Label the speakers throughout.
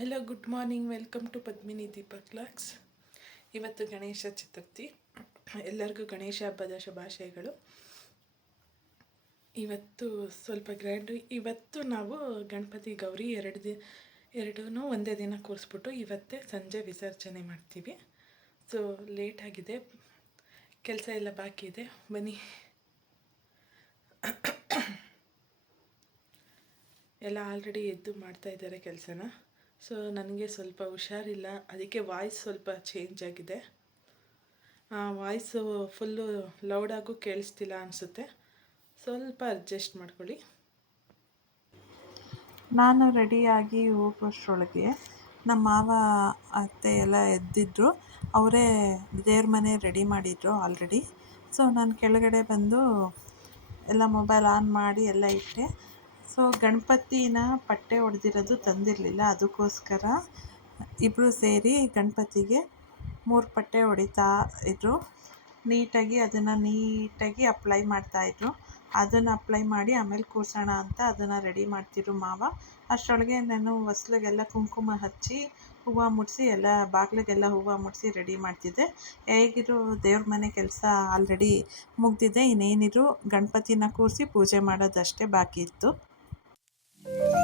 Speaker 1: Hello good morning welcome to Padmini Deepak clocks ಇವತ್ತು ಗಣೇಶ ಚತುರ್ಥಿ. ಎಲ್ಲರಿಗೂ ಗಣೇಶ ಹಬ್ಬದ ಶುಭಾಶಯಗಳು. ಇವತ್ತು ಸ್ವಲ್ಪ ಗ್ರ್ಯಾಂಡು ಇವತ್ತು ನಾವು ಗಣಪತಿ ಗೌರಿ ಎರಡು ದಿನ ಎರಡೂ ಒಂದೇ ದಿನ ಕೂರಿಸ್ಬಿಟ್ಟು ಇವತ್ತೇ ಸಂಜೆ ವಿಸರ್ಜನೆ ಮಾಡ್ತೀವಿ. ಸೊ ಆಗಿದೆ. ಕೆಲಸ ಎಲ್ಲ ಬಾಕಿ ಇದೆ. ಬನ್ನಿ. ಎಲ್ಲ ಆಲ್ರೆಡಿ ಎದ್ದು ಮಾಡ್ತಾ ಇದ್ದಾರೆ ಕೆಲಸನ. ಸೊ ನನಗೆ ಸ್ವಲ್ಪ ಹುಷಾರಿಲ್ಲ. ಅದಕ್ಕೆ ವಾಯ್ಸ್ ಸ್ವಲ್ಪ ಚೇಂಜ್ ಆಗಿದೆ. ವಾಯ್ಸು ಫುಲ್ಲು ಲೌಡಾಗೂ ಕೇಳಿಸ್ತಿಲ್ಲ ಅನಿಸುತ್ತೆ. ಸ್ವಲ್ಪ ಅಡ್ಜಸ್ಟ್ ಮಾಡ್ಕೊಳ್ಳಿ.
Speaker 2: ನಾನು ರೆಡಿಯಾಗಿ ಹೋಗೋಷ್ಟರೊಳಗೆ ನಮ್ಮ ಮಾವ, ಅತ್ತೆ ಎಲ್ಲ ಎದ್ದಿದ್ರು. ಅವರೇ ದೇವ್ರ ಮನೆ ರೆಡಿ ಮಾಡಿದ್ರು ಆಲ್ರೆಡಿ ಸೊ ನಾನು ಕೆಳಗಡೆ ಬಂದು ಎಲ್ಲ ಮೊಬೈಲ್ ಆನ್ ಮಾಡಿ ಎಲ್ಲ ಇಟ್ಟೆ. ಸೊ ಗಣಪತಿನ ಪಟ್ಟೆ ಹೊಡೆದಿರೋದು ತಂದಿರಲಿಲ್ಲ, ಅದಕ್ಕೋಸ್ಕರ ಇಬ್ಬರು ಸೇರಿ ಗಣಪತಿಗೆ ಮೂರು ಪಟ್ಟೆ ಹೊಡಿತಾ ಇದ್ದರು ನೀಟಾಗಿ ಅದನ್ನು ನೀಟಾಗಿ ಅಪ್ಲೈ ಮಾಡ್ತಾಯಿದ್ರು ಅದನ್ನು ಅಪ್ಲೈ ಮಾಡಿ ಆಮೇಲೆ ಕೂರ್ಸೋಣ ಅಂತ ಅದನ್ನು ರೆಡಿ ಮಾಡ್ತಿದ್ರು ಮಾವ. ಅಷ್ಟರೊಳಗೆ ನಾನು ಹೊಸ್ಲಿಗೆಲ್ಲ ಕುಂಕುಮ ಹಚ್ಚಿ, ಹೂವು ಮುಡಿಸಿ, ಎಲ್ಲ ಬಾಗಿಲಿಗೆಲ್ಲ ಹೂವು ಮುಡಿಸಿ ರೆಡಿ ಮಾಡ್ತಿದ್ದೆ. ಹೇಗಿರು ದೇವ್ರ ಮನೆ ಕೆಲಸ ಆಲ್ರೆಡಿ ಮುಗ್ದಿದೆ, ಇನ್ನೇನಿದ್ರು ಗಣಪತಿನ ಕೂರಿಸಿ ಪೂಜೆ ಮಾಡೋದಷ್ಟೇ ಬಾಕಿ ಇತ್ತು. ನಾನು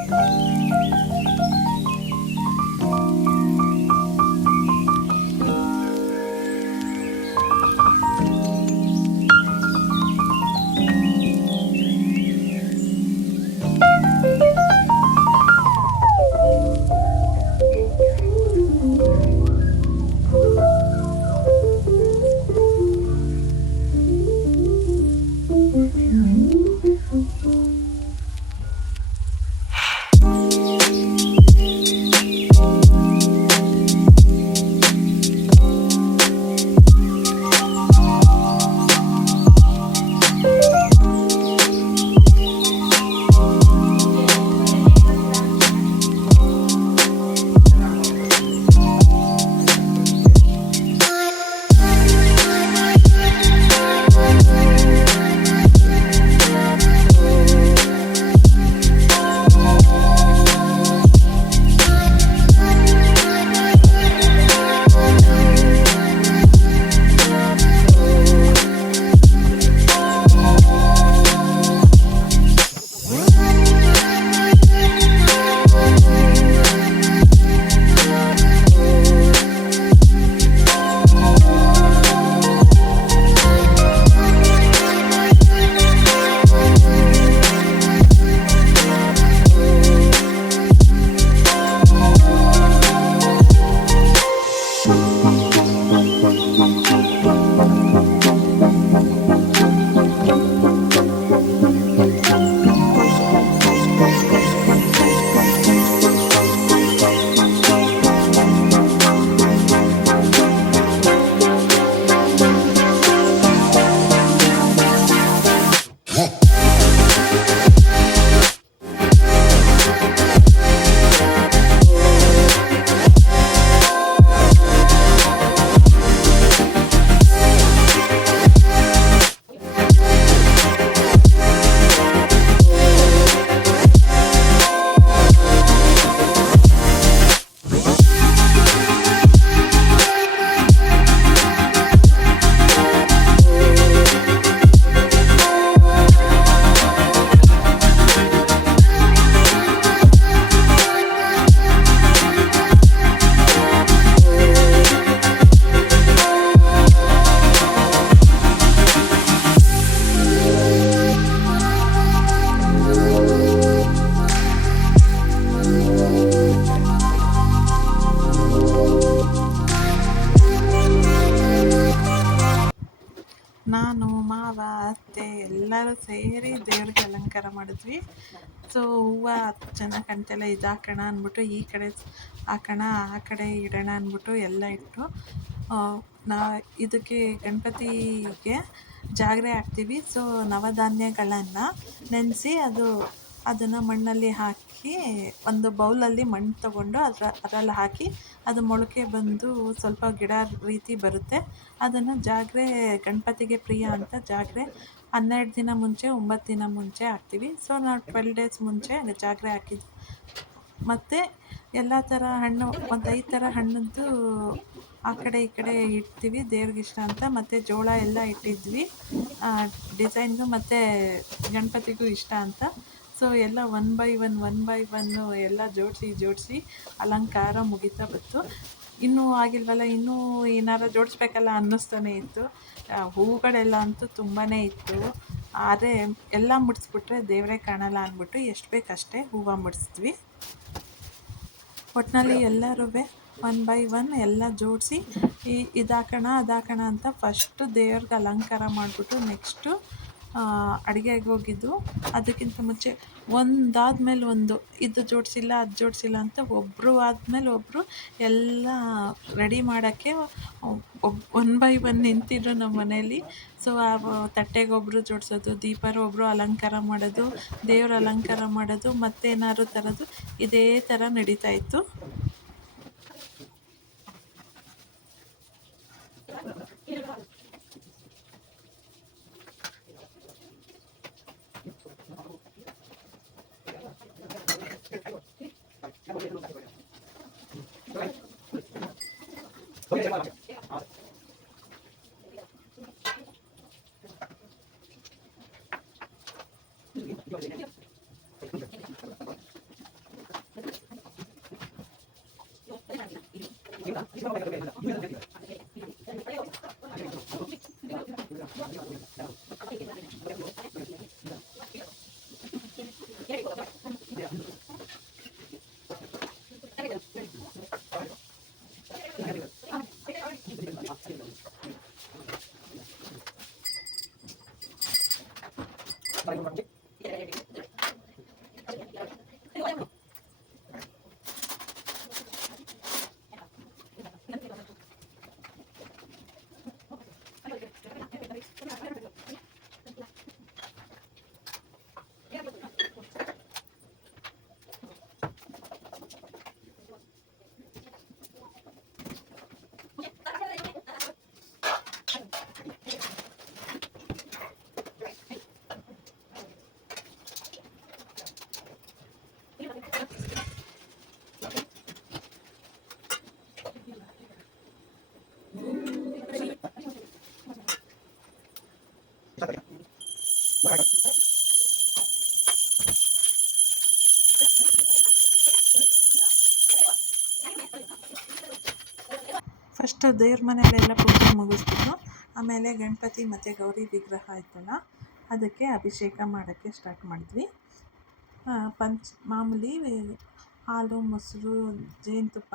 Speaker 2: ಮಾಡಿದ್ವಿ ಸೊ ಹೂವು ಹತ್ತು ಚೆನ್ನಾಗಿ ಕಾಣ್ತಿಲ್ಲ ಇದು ಹಾಕೋಣ ಅಂದ್ಬಿಟ್ಟು ಈ ಕಡೆ ಹಾಕೋಣ, ಆ ಕಡೆ ಇಡೋಣ ಅಂದ್ಬಿಟ್ಟು ಎಲ್ಲ ಇಟ್ಟು ನಾ ಇದಕ್ಕೆ ಗಣಪತಿಗೆ ಜಾಗ್ರೆ ಹಾಕ್ತೀವಿ. ಸೊ ನವಧಾನ್ಯಗಳನ್ನು ನೆನೆಸಿ ಅದು, ಅದನ್ನು ಮಣ್ಣಲ್ಲಿ ಹಾಕಿ, ಒಂದು ಬೌಲಲ್ಲಿ ಮಣ್ಣು ತಗೊಂಡು ಅದರ, ಅದರಲ್ಲಿ ಹಾಕಿ ಅದು ಮೊಳಕೆ ಬಂದು ಸ್ವಲ್ಪ ಗಿಡ ರೀತಿ ಬರುತ್ತೆ. ಅದನ್ನು ಜಾಗ್ರೆ ಗಣಪತಿಗೆ ಪ್ರಿಯ ಅಂತ ಜಾಗ್ರೆ ಹನ್ನೆರಡು ದಿನ ಮುಂಚೆ, ಒಂಬತ್ತು ದಿನ ಮುಂಚೆ ಹಾಕ್ತೀವಿ. ಸೊ ನಾವು ಟ್ವೆಲ್ ಡೇಸ್ ಮುಂಚೆ ಜಾಗ್ರೆ ಹಾಕಿದ್ವಿ. ಮತ್ತು ಎಲ್ಲ ಥರ ಹಣ್ಣು, ಒಂದು ಐದು ಥರ ಹಣ್ಣದ್ದು ಆ ಕಡೆ ಈ ಕಡೆ ಇಡ್ತೀವಿ, ದೇವ್ರಿಗೆ ಇಷ್ಟ ಅಂತ. ಮತ್ತು ಜೋಳ ಎಲ್ಲ ಇಟ್ಟಿದ್ವಿ. ಡಿಸೈನ್ಗೂ ಮತ್ತು ಗಣಪತಿಗೂ ಇಷ್ಟ ಅಂತ. ಸೊ ಎಲ್ಲ one by one one by one ಎಲ್ಲ ಜೋಡಿಸಿ ಜೋಡಿಸಿ ಅಲಂಕಾರ ಮುಗಿತಾ ಬಂತು. ಇನ್ನೂ ಆಗಿಲ್ವಲ್ಲ, ಇನ್ನೂ ಏನಾರು ಜೋಡಿಸ್ಬೇಕಲ್ಲ ಅನ್ನಿಸ್ತಾನೆ ಇತ್ತು. ಹೂವುಗಳೆಲ್ಲ ಅಂತೂ ತುಂಬಾ ಇತ್ತು. ಆದರೆ ಎಲ್ಲ ಮುಡಿಸ್ಬಿಟ್ರೆ ದೇವರೇ ಕಾಣಲ್ಲ ಅಂದ್ಬಿಟ್ಟು ಎಷ್ಟು ಬೇಕಷ್ಟೇ ಹೂವು ಮುಡಿಸಿದ್ವಿ. ಒಟ್ಟಿನಲ್ಲಿ ಎಲ್ಲರೂ ಒನ್ ಬೈ ಒನ್ ಎಲ್ಲ ಜೋಡಿಸಿ ಈ ಇದಾಕೋಣ ಅದಾಕೋಣ ಅಂತ ಫಸ್ಟು ದೇವ್ರಿಗೆ ಅಲಂಕಾರ ಮಾಡಿಬಿಟ್ಟು ನೆಕ್ಸ್ಟು ಅಡುಗೆಗೆ ಹೋಗಿದ್ದು. ಅದಕ್ಕಿಂತ ಮುಂಚೆ ಒಂದಾದ್ಮೇಲೆ ಒಂದು, ಇದು ಜೋಡಿಸಿಲ್ಲ, ಅದು ಜೋಡಿಸಿಲ್ಲ ಅಂತ ಒಬ್ಬರು ಆದಮೇಲೆ ಒಬ್ಬರು ಎಲ್ಲ ರೆಡಿ ಮಾಡೋಕ್ಕೆ ಒಬ್, ಒನ್ ಬೈ ಒನ್ ನಿಂತಿದ್ರು ನಮ್ಮ ಮನೆಯಲ್ಲಿ ಸೊ ಆ ತಟ್ಟೆಗೆ ಒಬ್ಬರು ಜೋಡಿಸೋದು, ದೀಪರು ಒಬ್ಬರು ಅಲಂಕಾರ ಮಾಡೋದು, ದೇವ್ರ ಅಲಂಕಾರ ಮಾಡೋದು, ಮತ್ತೇನಾದ್ರು ತರೋದು, ಇದೇ ಥರ ನಡೀತಾ ಇತ್ತು. ಫಸ್ಟು ದೇವ್ರ ಮನೆಯಲ್ಲೆಲ್ಲ ಪೂಜೆ ಮುಗಿಸ್ಬಿಟ್ಟು ಆಮೇಲೆ ಗಣಪತಿ ಮತ್ತು ಗೌರಿ ವಿಗ್ರಹ ಇತ್ತಲ್ಲ ಅದಕ್ಕೆ ಅಭಿಷೇಕ ಮಾಡೋಕ್ಕೆ ಸ್ಟಾರ್ಟ್ ಮಾಡಿದ್ವಿ. ಪಂಚ್, ಮಾಮೂಲಿ ಹಾಲು, ಮೊಸರು, ಜೇನುತುಪ್ಪ,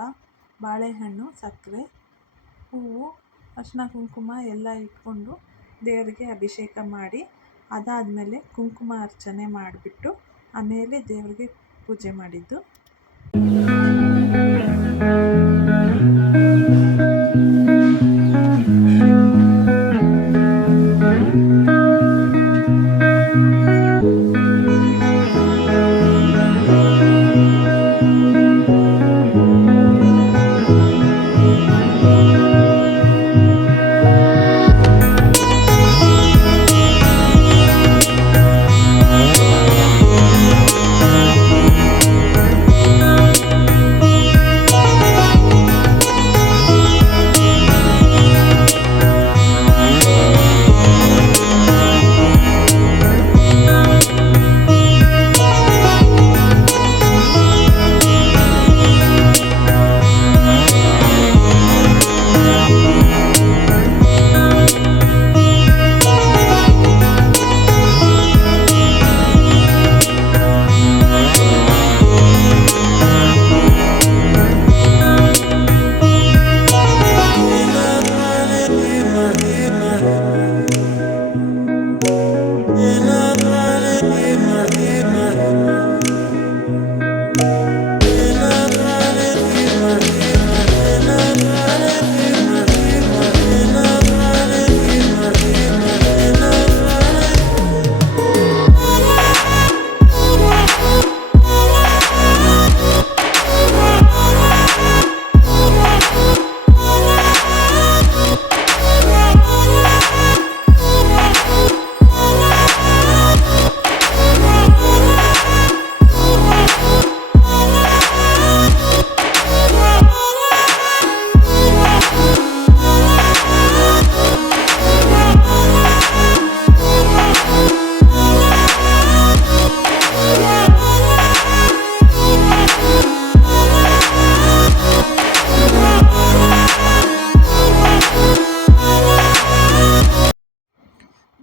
Speaker 2: ಬಾಳೆಹಣ್ಣು, ಸಕ್ಕರೆ, ಹೂವು ಅರಿಶಿನ ಕುಂಕುಮ ಎಲ್ಲ ಇಟ್ಕೊಂಡು ದೇವರಿಗೆ ಅಭಿಷೇಕ ಮಾಡಿ, ಅದಾದಮೇಲೆ ಕುಂಕುಮ ಅರ್ಚನೆ ಮಾಡಿಬಿಟ್ಟು ಆಮೇಲೆ ದೇವರಿಗೆ ಪೂಜೆ ಮಾಡಿದ್ದು.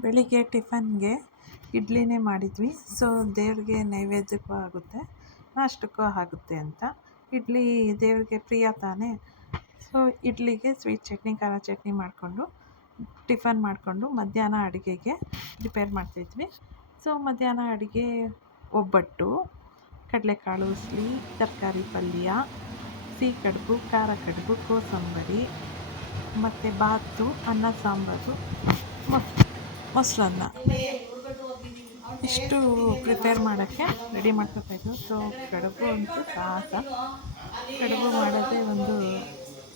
Speaker 2: ಬೆಳಿಗ್ಗೆ ಟಿಫನ್ಗೆ ಇಡ್ಲಿನೇ ಮಾಡಿದ್ವಿ. ಸೊ ದೇವ್ರಿಗೆ ನೈವೇದ್ಯಕ್ಕೂ ಆಗುತ್ತೆ. ನಾಷ್ಟಕ್ಕೂ ಆಗುತ್ತೆ ಅಂತ. ಇಡ್ಲಿ ದೇವ್ರಿಗೆ ಪ್ರಿಯ ತಾನೇ. ಸೊ ಇಡ್ಲಿಗೆ ಸ್ವೀಟ್ ಚಟ್ನಿ, ಖಾರ ಚಟ್ನಿ ಮಾಡಿಕೊಂಡು, ಟಿಫನ್ ಮಾಡಿಕೊಂಡು ಮಧ್ಯಾಹ್ನ ಅಡುಗೆಗೆ ಪ್ರಿಪೇರ್ ಮಾಡ್ತಿದ್ವಿ. ಸೊ ಮಧ್ಯಾಹ್ನ ಅಡುಗೆ ಒಬ್ಬಟ್ಟು, ಕಡಲೆಕಾಳು ಉಸ್ಲಿ, ತರಕಾರಿ ಪಲ್ಯ, ಸಿಹಿ ಕಡುಬು, ಖಾರ ಕಡುಬು, ಕೋಸಂಬರಿ, ಮತ್ತು ಬಾತು, ಅನ್ನ ಸಾಂಬಾರು ಮೊಸರನ್ನ. ಇಷ್ಟು ಪ್ರಿಪೇರ್ ಮಾಡೋಕ್ಕೆ ರೆಡಿ ಮಾಡ್ಕೋತಾಯಿದ್ವು ಸೊ ಕಡುಬು ಅಂತೂ ಸಾಹಸ ಕಡುಬು ಮಾಡೋದೇ ಒಂದು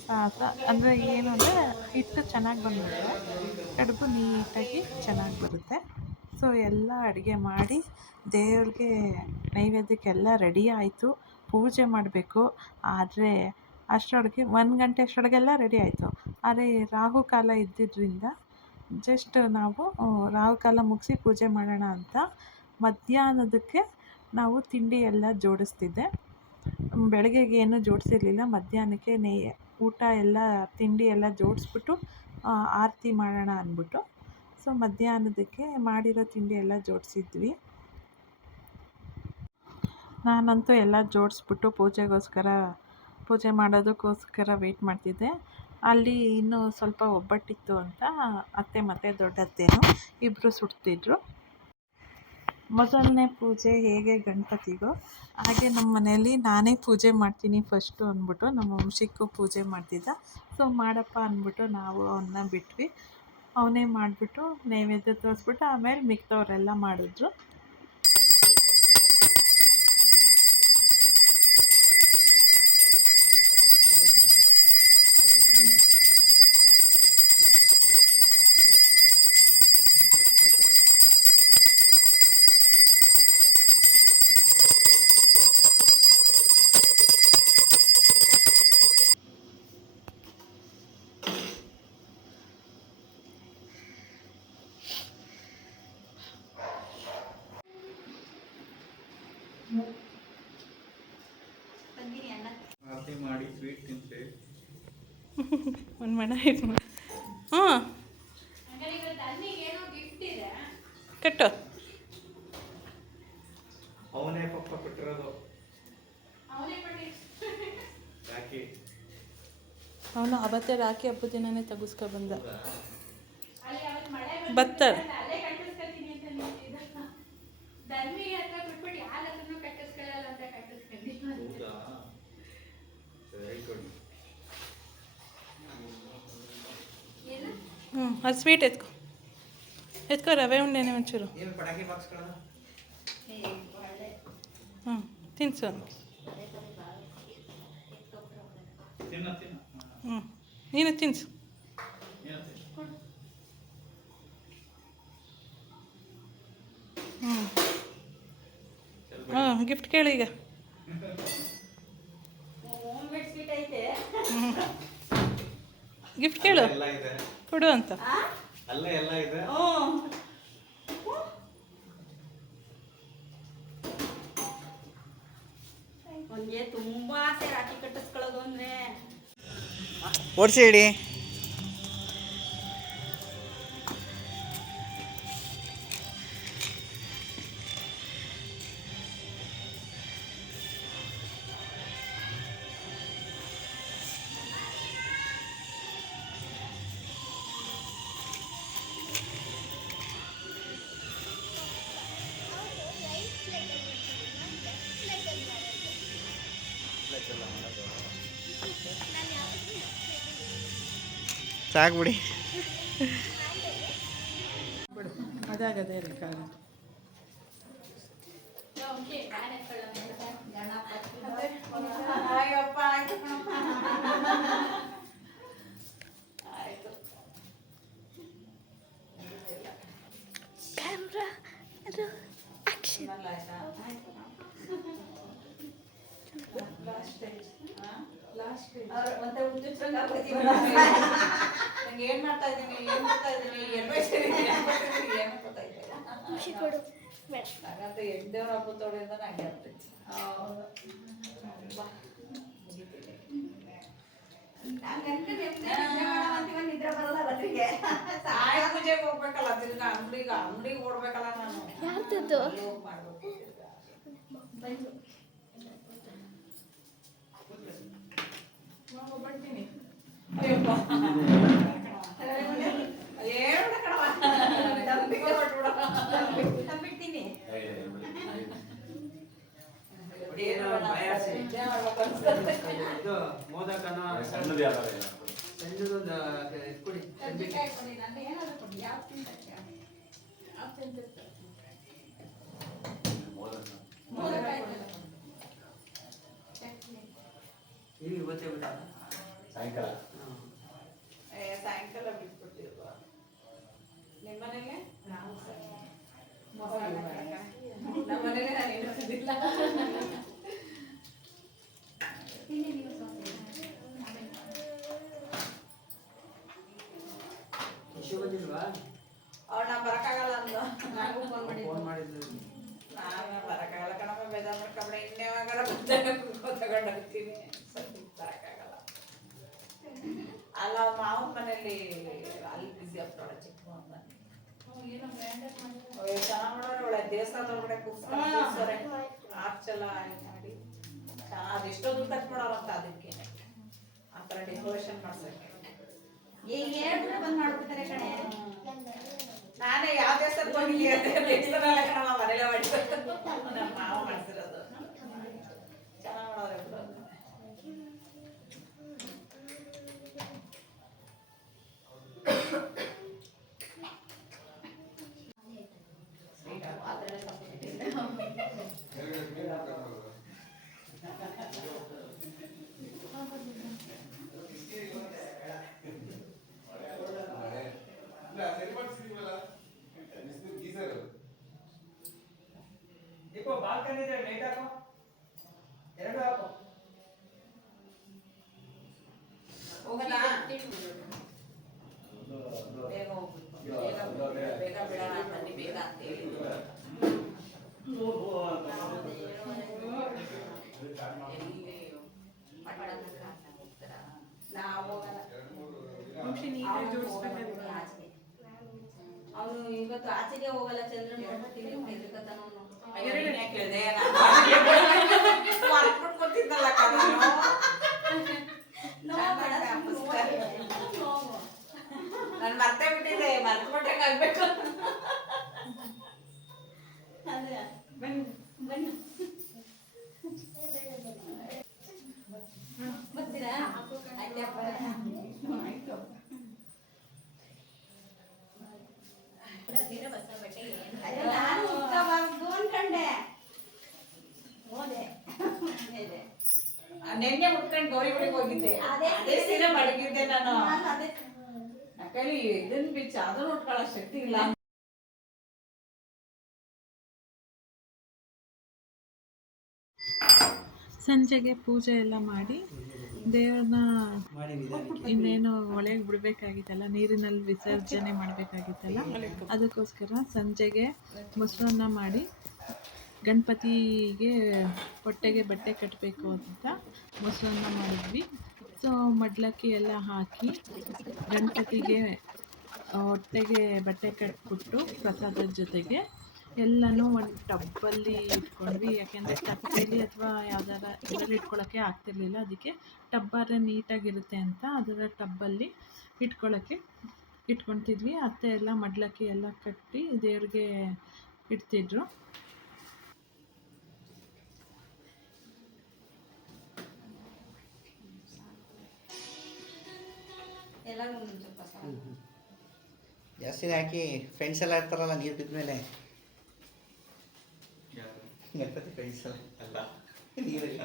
Speaker 2: ಸಾಹಸ ಅಂದರೆ ಏನು ಅಂದರೆ ಹಿಟ್ಟು ಚೆನ್ನಾಗಿ ಬಂದ್ಬಿಡುತ್ತೆ. ಕಡುಬು ನೀಟಾಗಿ ಚೆನ್ನಾಗಿ ಬರುತ್ತೆ. ಸೊ ಎಲ್ಲ ಅಡುಗೆ ಮಾಡಿ ದೇವ್ರಿಗೆ ನೈವೇದ್ಯಕ್ಕೆಲ್ಲ ರೆಡಿ ಆಯಿತು. ಪೂಜೆ ಮಾಡಬೇಕು. ಆದರೆ ಅಷ್ಟರೊಳಗೆ ಒಂದು ಗಂಟೆ ಅಷ್ಟರೊಳಗೆಲ್ಲ ರೆಡಿ ಆಯಿತು. ಆದರೆ ರಾಹುಕಾಲ ಇದ್ದಿದ್ದರಿಂದ ಜಸ್ಟ್ ನಾವು ರಾಹುಕಾಲ ಮುಗಿಸಿ ಪೂಜೆ ಮಾಡೋಣ ಅಂತ ಮಧ್ಯಾಹ್ನದಕ್ಕೆ ನಾವು ತಿಂಡಿ ಎಲ್ಲ ಜೋಡಿಸ್ತಿದ್ದೆ. ಬೆಳಗ್ಗೆಗೆ ಏನು ಜೋಡಿಸಿರ್ಲಿಲ್ಲ, ಮಧ್ಯಾಹ್ನಕ್ಕೆ ನೇ, ಊಟ ಎಲ್ಲ, ತಿಂಡಿ ಎಲ್ಲ ಜೋಡಿಸ್ಬಿಟ್ಟು ಆರತಿ ಮಾಡೋಣ ಅಂದ್ಬಿಟ್ಟು. ಸೊ, ಮಧ್ಯಾಹ್ನದಕ್ಕೆ ಮಾಡಿರೋ ತಿಂಡಿ ಎಲ್ಲ ಜೋಡಿಸಿದ್ವಿ. ನಾನಂತೂ ಎಲ್ಲ ಜೋಡಿಸ್ಬಿಟ್ಟು ಪೂಜೆಗೋಸ್ಕರ, ಪೂಜೆ ಮಾಡೋದಕ್ಕೋಸ್ಕರ ವೆಯ್ಟ್ ಮಾಡ್ತಿದ್ದೆ. ಅಲ್ಲಿ ಇನ್ನೂ ಸ್ವಲ್ಪ ಒಬ್ಬಟ್ಟಿತ್ತು ಅಂತ ಅತ್ತೆ ಮತ್ತು ದೊಡ್ಡತ್ತೇನು ಇಬ್ಬರು ಸುಡ್ತಿದ್ರು. ಮೊದಲನೇ ಪೂಜೆ ಹೇಗೆ ಗಣಪತಿಗೋ ಹಾಗೆ ನಮ್ಮ ಮನೆಯಲ್ಲಿ ನಾನೇ ಪೂಜೆ ಮಾಡ್ತೀನಿ ಫಸ್ಟು ಅಂದ್ಬಿಟ್ಟು ನಮ್ಮ ವಂಶಕ್ಕೂ ಪೂಜೆ ಮಾಡ್ತಿದ್ದ. ಸೊ ಮಾಡಪ್ಪ ಅಂದ್ಬಿಟ್ಟು ನಾವು ಅವನ್ನ ಬಿಟ್ವಿ. ಅವನೇ ಮಾಡಿಬಿಟ್ಟು ನೈವೇದ್ಯ ತೋರಿಸ್ಬಿಟ್ಟು ಆಮೇಲೆ ಮಿಕ್ಕವರೆಲ್ಲ ಮಾಡಿದ್ರು.
Speaker 3: ಮಾಡಿ ಸ್ವೀಟ್ ತಿಂತೆ.
Speaker 1: ಒಂದು ಮಣ ಇದು ಮಾಡಿ ಹಾಂ ಕಟ್ಟು.
Speaker 3: ಅವನೇ ಪಪ್ಪ ಕೊಟ್ಟಿರೋದು.
Speaker 1: ಅವನು ಅವತ್ತೇ ರಾಖಿ ಹಬ್ಬದ ದಿನನೇ ತೆಗಿಸ್ಕೊ ಬಂದ. ಬರ್ತಾರೆ
Speaker 3: ಹೌದಾ ವೆರಿ ಗುಡ್
Speaker 1: ಹ್ಞೂ ಅದು ಸ್ವೀಟ್ ಎತ್ಕೊ ಎತ್ಕೊ ರವೆ ಉಂಡೆನೆ ಒಂಚೂರು
Speaker 3: ಏನು ಪಟಾಕಿ ಬಾಕ್ಸ್ಗಳ
Speaker 1: ಹ್ಞೂ ತಿನ್ಸು ರವೆ
Speaker 3: ತಿನ್ನ ತಿನ್ನ.
Speaker 1: ಹ್ಞೂ ನೀನು ತಿನ್ಸು.
Speaker 3: ಏನು ತಿನ್ನ?
Speaker 1: ಹ್ಞೂ ಹಾಂ ಗಿಫ್ಟ್ ಕೇಳು ಈಗ. ಗಿಫ್ಟ್ ಕೇಳು.
Speaker 3: ಎಲ್ಲ ಇದೆ.
Speaker 1: ಕೊಡು ಅಂತ.
Speaker 3: ಓಡಿಸಿ ಎಲ್ಲ ಸಾಕ್ಬಿಡಿ.
Speaker 1: ಅದಾಗದೇ ಲಾಸ್ಟ್ ಕಾಲ.
Speaker 4: ಲಾಸ್ಟ್ ಆಯ್ತು ನಂಗೆ ಏನ್ ಮಾಡ್ತಾ ಇದ್ದೀನಿ ಏನ್ ಮಾಡ್ತಾ ಇದ್ದೀನಿ ಏನ್ ಮಾಡ್ತಾ ಇದ್ದೀನಿ ಏನ್ ಮಾಡ್ತಾ ಇದ್ದೀನಿ ಏನು ಗೊತ್ತಾಯ್ತಿಲ್ಲ. ನಂಗಂತೂ ಎದ್ದೇವ್ರ ಹಬ್ಬದ ತೊಡೆಯಿಂದ ನಂಗೆ ಆಗ್ತೈತೆ ಹೌದು ಬಾ ಆಯ್ ಪೂಜೆಗೆ ಹೋಗ್ಬಿಟ್ಟು ಹೋಗ್ಬೇಕಲ್ಲ ತಿರ್ಗಾ ಅಂಗಡಿಗೆ ಅಂಗಡಿಗೆ ಓಡ್ಬೇಕಲ್ಲ ನಾನು. ಮಾಡ್ಬೇಕು.
Speaker 1: ಬರ್ತೀನಿ
Speaker 4: ಅಯ್ಯಪ್ಪ. ಹೇಳ್ಬಿಡ ಕಣವ್ವ. ನಂಬಿಕೆ ಕೊಟ್ಬಿಡು. ನಂಬಿಡ್ತೀನಿ. ಏನು ಬೇಡ, ನಿದ್ದೆ ಮಾಡ್ಬೇಕು ಅನ್ಸ್ತದೆ.
Speaker 5: ಇದು ಮೋದಕನ
Speaker 6: ಸಣ್ಣದು ಯಾವ್ದಾರ
Speaker 5: ಸಣ್ಣದೊಂದು ಇದ್ ಕೊಡಿ
Speaker 4: ಕಡ್ಲೆಕಾಯಿ ಕೊಡಿ, ನಂದು ಏನಾದ್ರು ಕೊಡಿ, ಯಾವ್ದು ತಿಂತಕ್ಕೆ? ಯಾವ್ದು ತಿಂತಿರ್ತಾರೆ? ಮೋದಕಾಯಿ ಕೊಡಿ. ಚಟ್ನಿ.
Speaker 5: ಈಗ ಇವತ್ತೇ ಬಿಡ
Speaker 6: ಸಾಯಂಕಾಲ.
Speaker 4: ಏ, ಸಾಯಂಕಾಲ ಬಿಟ್ಬಿಟ್ಟಿರುವ ನಿಮ್ಮ ಮನೇಲಿ ನಾವು ನಮ್ಮ ಮನೇಲೆ ನಾನು ಏನು
Speaker 5: ಬಂದಿಲ್ವಾ?
Speaker 4: ಅವ್ಳು ನಾ ಬರಕ್ಕಾಗಲ್ಲ ಅಂದ. ನಾನು ಫೋನ್ ಮಾಡಿ
Speaker 5: ಫೋನ್ ಮಾಡಿದ್ರು
Speaker 4: ನಾನು ಬರಕ್ಕಾಗಲ್ಲ ಕಣಪ್ಪ ಬೇಜಾರು ಮಾಡ್ಕೊಂಬಿಡ ಇನ್ನೇ ಯಾವಾಗಾರ ಬಂದಾಗ ತಗೊಂಡು ಹೋಗ್ತೀನಿ ಬರಕ್ಕಾಗಲ್ಲ. ಅಲ್ಲ ಅವ್ರ ಮಾವನ ಮನೇಲಿ ಅಲ್ಲಿ ಬಿಸಿ ಆಗ್ತಾಳೆ ಚಿಕ್ಕ ಮಾವನ ಚೆನ್ನಾಗಿ ಮಾಡೋರು ಒಳ್ಳೆ ದೇವಸ್ಥಾನದ ಒಳಗಡೆ ಕೂರ್ಸ್ತಾರೆ ಆರ್ಚ್ ಎಲ್ಲ ಮಾಡಿ. ಚೆನ್ನಾಗಿ ಅದೆಷ್ಟೋ ದುಡ್ಡು ಖರ್ಚು ಮಾಡೋರಂತ ಅದಕ್ಕೆ ಆ ಥರ ಡೆಕೋರೇಷನ್ ಮಾಡ್ಸಕ್ಕೆ.
Speaker 7: ಈಗ ಹೇಳ್ಬಿಟ್ರೆ ಬಂದ್ ಮಾಡ್ಬಿಡ್ತಾರೆ ಕಣೆ.
Speaker 4: ನಾನೇ ಯಾವ ದೇವಸ್ಥಾನಕ್ಕೆ ಹೋಗಿಲ್ಲ ಅಂತ ದೇವಸ್ಥಾನ ಕಣಮ್ಮ ಮನೇಲೆ ಮಾಡಿ ನಮ್ಮ ಮಾವ ಮಾಡ್ಸಿರೋದು ಚೆನ್ನಾಗಿ ಮಾಡೋರು ಇಬ್ರು ಅದನ್ನ.
Speaker 5: ದೀಪ ಬಾಲ್ಕನಿ ಇದೆ ಲೈಟ್ ಹಾಕು ಎರಡು ಹಾಕು
Speaker 4: ಹೋಗಲ್ಲ ಬೇಗ ಹೋಗ್ಬೇಕು ಬೇಗ ಬಿಡು, ಬೇಗ ಬಿಡೋಣ ಬನ್ನಿ ಬೇಗ ಅಂತ ಹೇಳಿ ಎಲ್ಲಿ ಮಠದ ಹತ್ರ ಹೋಗ್ತಾರಾ? ನಾವು ಹೋಗಲ್ಲ
Speaker 1: ವಂಶಿ ನೀವೇ ಜೋಡಿಸ್ಬೇಕಾದ್ರೆ
Speaker 7: ಅವನು ಇವತ್ತು ಆಚೆಗೆ ಹೋಗಲ್ಲ ಚಂದ್ರನ್ ನೋಡ್ಬಿಟ್ಟಿನಿ ಹೆದರ್ಕತಾನ
Speaker 4: ನಾನ್ ಮರ್ತೇ ಬಿಟ್ಟಿದ್ದೆ ಮರ್ತ್ಬಿಟ್ಟೆ ಆಗ್ಬೇಕು
Speaker 7: ಬರ್ತೀರಾ
Speaker 4: ನೆನ್ನೆ ಉಟ್ಕೊಂಡು ಗೌರಿ ಬಳಿಗೆ ಹೋಗಿದ್ದೆ.
Speaker 7: ಅದೇ
Speaker 4: ಸೀರೆ ಮಡಗಿದ್ದೆ ನಾನು. ಕೈ ಇದನ್ನ ಬಿಚ್ಚ ಅದನ್ನ ಉಟ್ಕೊಳ್ಳೋ ಶಕ್ತಿ ಇಲ್ಲ.
Speaker 2: ಸಂಜೆಗೆ ಪೂಜೆ ಎಲ್ಲ ಮಾಡಿ ದೇವ್ರನ್ನ ಇನ್ನೇನು ಒಳಗೆ ಬಿಡಬೇಕಾಗಿತ್ತಲ್ಲ ನೀರಿನಲ್ಲಿ ವಿಸರ್ಜನೆ ಮಾಡಬೇಕಾಗಿತ್ತಲ್ಲ ಅದಕ್ಕೋಸ್ಕರ ಸಂಜೆಗೆ ಮೊಸರನ್ನ ಮಾಡಿ ಗಣಪತಿಗೆ ಹೊಟ್ಟೆಗೆ ಬಟ್ಟೆ ಕಟ್ಟಬೇಕು ಅಂತ ಮೊಸರನ್ನ ಮಾಡಿದ್ವಿ. ಸೊ ಮಡ್ಲಕ್ಕಿ ಎಲ್ಲ ಹಾಕಿ ಗಣಪತಿಗೆ ಹೊಟ್ಟೆಗೆ ಬಟ್ಟೆ ಕಟ್ಬಿಟ್ಟು ಪ್ರಸಾದದ ಜೊತೆಗೆ ಎಲ್ಲನೂ ಒಂದು ಟಬ್ಬಲ್ಲಿ ಇಟ್ಕೊಂಡ್ವಿ. ಯಾಕೆಂದರೆ ಟಬ್ಬಲ್ಲಿ ಅಥವಾ ಯಾವ್ದಾರ ಇದರಲ್ಲಿ ಇಟ್ಕೊಳ್ಳೋಕ್ಕೆ ಆಗ್ತಿರ್ಲಿಲ್ಲ. ಅದಕ್ಕೆ ಟಬ್ಬಾರ ನೀಟಾಗಿರುತ್ತೆ ಅಂತ ಅದರ ಟಬ್ಬಲ್ಲಿ ಇಟ್ಕೊಳ್ಳೋಕ್ಕೆ ಇಟ್ಕೊತಿದ್ವಿ. ಅತ್ತೆ ಎಲ್ಲ ಮಡ್ಲಕ್ಕಿ ಎಲ್ಲ ಕಟ್ಟಿ ದೇವ್ರಿಗೆ ಇಡ್ತಿದ್ರು.
Speaker 3: ಜಾಸ್ತಿ ಹಾಕಿ ಫ್ರೆಂಡ್ಸ್ ಎಲ್ಲ ಇರ್ತಾರಲ್ಲ ನೀರು ಬಿದ್ದ ಮೇಲೆ? ಗಣಪತಿ ಫ್ರೆಂಡ್ಸ್ ಎಲ್ಲ ಅಲ್ಲ
Speaker 7: ಎಲ್ಲ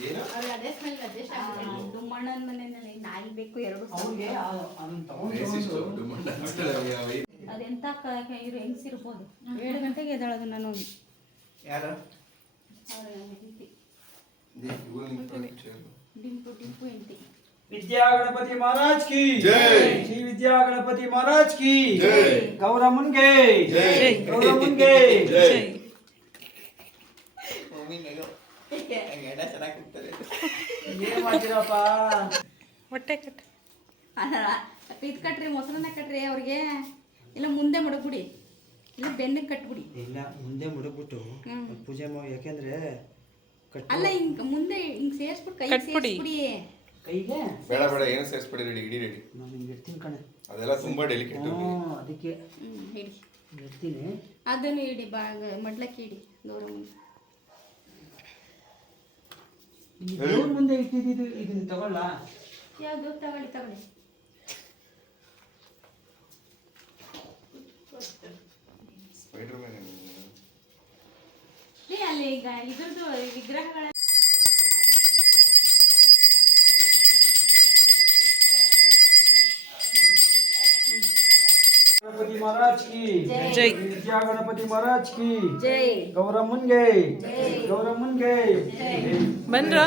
Speaker 7: ಏನು? ಅದೇ ಸ್ಮೆಲ್ ಅಡ್ಜಸ್ಟ್ ಆಗ್ಬಿಟ್ಟು ದುಮ್ಮಣ್ಣನ ನಾಯಿ ಬೇಕು ಎರಡು ಅದೆಂತ ಇರು ಹೆಂಗ್ಸಿರ್ಬೋದು? ಏಳು ಗಂಟೆಗೆ ಎದ್ದಾಳದು ನಾನು.
Speaker 3: ಯಾರು?
Speaker 7: ಡಿಂಪು ಡಿಂಪು ಹೆಂಡತಿ.
Speaker 5: ವಿದ್ಯಾ
Speaker 8: ಮಹಾರಾಜ್
Speaker 5: ಕಿ. ಶ್ರೀ
Speaker 8: ವಿದ್ಯಾ
Speaker 3: ಗಣಪತಿ ಮಹಾರಾಜ್ ಕಿ. ಚೆನ್ನಾಗಿ
Speaker 5: ಏನ್ ಮಾಡ್ತೀರಪ್ಪ?
Speaker 1: ಹೊಟ್ಟೆ ಕಟ್ಟಿ
Speaker 7: ಅಲ್ಲ ಇದು ಕಟ್ರಿ ಮೊಸರನ್ನ ಕಟ್ರಿ ಅವ್ರಿಗೆ. ಇಲ್ಲ ಮುಂದೆ ಮಡಗ್ಬಿಡಿ. ಇಲ್ಲ ಬೆನ್ನ ಕಟ್ಬಿಡಿ.
Speaker 5: ಇಲ್ಲ ಮುಂದೆ ಮುಡಗ್ಬಿಟ್ಟು. ಪೂಜೆ ಮಾಡಿ ಯಾಕೆಂದ್ರೆ
Speaker 7: ಅಲ್ಲ ಹಿಂಗ್ ಮುಂದೆ ಹಿಂಗ್ ಸೇರ್ಸ್ಬಿಟ್ಟು ಕೈ
Speaker 1: ಕಟ್ಬಿಡಿ.
Speaker 7: ಸೇರ್ಸ್ಬಿಡಿ.
Speaker 5: ಕೈಗೆ
Speaker 8: ಬೇಡ ಬೇಡ ಏನು ಸೇರಿಸ್ಬೇಡಿ ರೆಡಿ ಇಡಿ ರೆಡಿ
Speaker 5: ನಾನು ಹಿಂಗೆ ಇಡ್ತೀನಿ ಕಣೆ.
Speaker 8: ಅದೆಲ್ಲ ತುಂಬಾ ಡೆಲಿಕೇಟ್
Speaker 5: ಹ್ಞೂ ಅದಕ್ಕೆ
Speaker 7: ಹ್ಮ್ ಇಡಿ.
Speaker 5: ಇಡ್ತೀನಿ.
Speaker 7: ಅದನ್ನು ಇಡಿ ಬಾ ಮಡ್ಲಕ್ಕೆ ಇಡಿ ಗೌರಮ್ಮ
Speaker 5: ಮುಂದೆ. ದೇವ್ರ ಮುಂದೆ ಇಟ್ಟಿದ್ದು ಇದನ್ನ ತಗೊಳ್ಳ?
Speaker 7: ಯಾವುದು ತಗೊಳ್ಳಿ ತಗೊಳ್ಳಿ
Speaker 8: ಸ್ಪೈಡರ್ ಮ್ಯಾನ್
Speaker 7: ರೀ ಅಲ್ಲಿ ಈಗ ಇದ್ರದ್ದು ವಿಗ್ರಹಗಳ
Speaker 5: गणपति महाराज की
Speaker 7: जय।
Speaker 1: जय।
Speaker 5: विद्या गणपति महाराज की
Speaker 7: ಜೈ
Speaker 5: गौरा मुनगे गौरा मुनगे
Speaker 1: ಬಂದ್ರ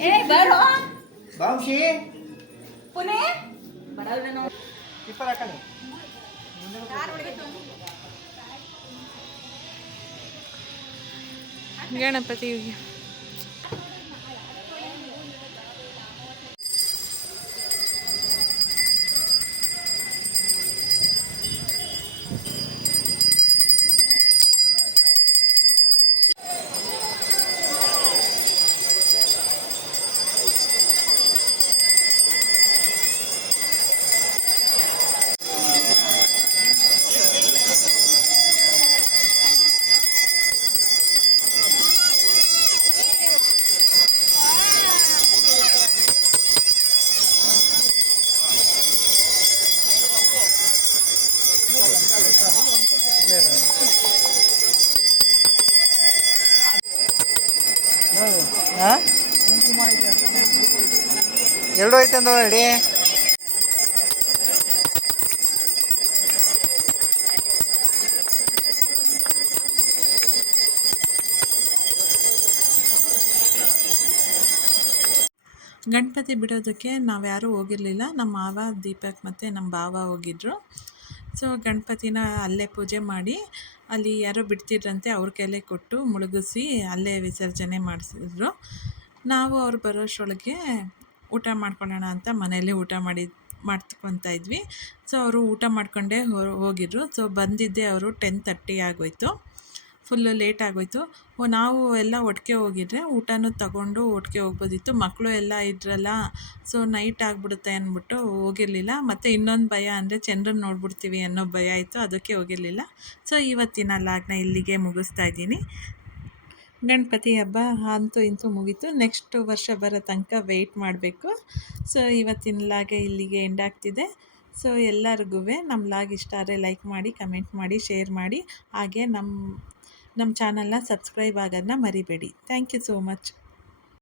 Speaker 7: ಏ ಬರೋ
Speaker 3: ಬಾಂಶಿ
Speaker 7: ಪುನೆ ಬರಲ್ಲ
Speaker 3: ಇಪ್ಪರ್ ಹಾಕಣಿ.
Speaker 1: ಗಣಪತಿ
Speaker 3: ಎರಡು ಐತೆ ಅಂದ ರೆಡಿ
Speaker 2: ಗಣಪತಿ ಬಿಡೋದಕ್ಕೆ ನಾವು ಯಾರೂ ಹೋಗಿರಲಿಲ್ಲ. ನಮ್ಮ ಮಾವ, ದೀಪಕ್ ಮತ್ತು ನಮ್ಮ ಭಾವ ಹೋಗಿದ್ರು. ಸೊ ಗಣಪತಿನ ಅಲ್ಲೇ ಪೂಜೆ ಮಾಡಿ, ಅಲ್ಲಿ ಯಾರೋ ಬಿಡ್ತಿದ್ರಂತೆ ಅವ್ರ ಕೈಲೇ ಕೊಟ್ಟು ಮುಳುಗಿಸಿ ಅಲ್ಲೇ ವಿಸರ್ಜನೆ ಮಾಡಿಸಿದ್ರು. ನಾವು ಅವ್ರು ಬರೋಷ್ಟರೊಳಗೆ ಊಟ ಮಾಡ್ಕೊಳ್ಳೋಣ ಅಂತ ಮನೆಯಲ್ಲೇ ಊಟ ಮಾಡಿ ಮಾಡ್ಕೊತಾ ಇದ್ವಿ. ಸೊ ಅವರು ಊಟ ಮಾಡ್ಕೊಂಡೇ ಹೋಗಿದ್ರು. ಸೊ ಬಂದಿದ್ದೆ ಅವರು ಟೆನ್ ತರ್ಟಿ ಆಗೋಯ್ತು. ಫುಲ್ಲು ಲೇಟ್ ಆಗೋಯ್ತು. ನಾವು ಎಲ್ಲ ಒಟ್ಟಿಗೆ ಹೋಗಿದ್ರೆ ಊಟನೂ ತಗೊಂಡು ಒಟ್ಟಿಗೆ ಹೋಗ್ಬೋದಿತ್ತು. ಮಕ್ಕಳು ಎಲ್ಲ ಇದ್ರಲ್ಲ ಸೊ ನೈಟ್ ಆಗಿಬಿಡುತ್ತೆ ಅಂದ್ಬಿಟ್ಟು ಹೋಗಿರಲಿಲ್ಲ. ಮತ್ತು ಇನ್ನೊಂದು ಭಯ ಅಂದರೆ ಚಂದ್ರನ ನೋಡ್ಬಿಡ್ತೀವಿ ಅನ್ನೋ ಭಯ ಇತ್ತು. ಅದಕ್ಕೆ ಹೋಗಿರಲಿಲ್ಲ. ಸೊ ಇವತ್ತಿನ ಲಾಗ್ನ ಇಲ್ಲಿಗೆ ಮುಗಿಸ್ತಾ ಇದ್ದೀನಿ. ಗಣಪತಿ ಹಬ್ಬ ಅಂತೂ ಇಂತೂ ಮುಗೀತು. ನೆಕ್ಸ್ಟ್ ವರ್ಷ ಬರೋ ತನಕ ವೆಯ್ಟ್ ಮಾಡಬೇಕು. ಸೊ ಇವತ್ತಿನ ಲಾಗೆ ಇಲ್ಲಿಗೆ ಎಂಡ್ ಆಗ್ತಿದೆ. ಸೊ ಎಲ್ಲರಿಗೂ ನಮ್ಮ ಲಾಗ್ ಇಷ್ಟ ಆದರೆ ಲೈಕ್ ಮಾಡಿ ಕಮೆಂಟ್ ಮಾಡಿ ಶೇರ್ ಮಾಡಿ. ಹಾಗೆ ನಮ್ಮ ನಮ್ಮ ಚಾನಲ್ನ ಸಬ್ಸ್ಕ್ರೈಬ್ ಆಗೋದನ್ನ ಮರಿಬೇಡಿ. Thank you so much